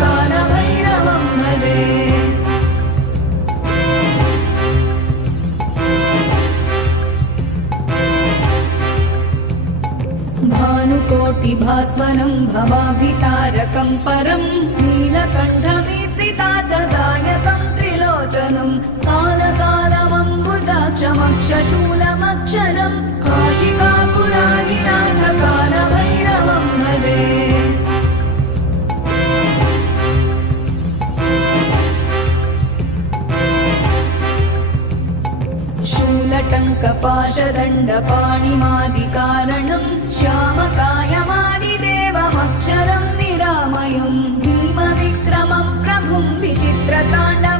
कालभैरवं भजे। भानुकोटिभास्वरं भवाब्धितारकं परं नीलकण्ठमीप्सितार्थदायकं त्रिलोचनं कालकालमम्बुजाक्षमक्षशूलमक्षरं काशिकापुराधिनाथ कालभैरवं भजे। शूलटङ्कपाशदण्डपाणिमादिकारणं श्यामकायमादिदेवमक्षरं निरामयं भीमविक्रमं प्रभुं विचित्रताण्डवं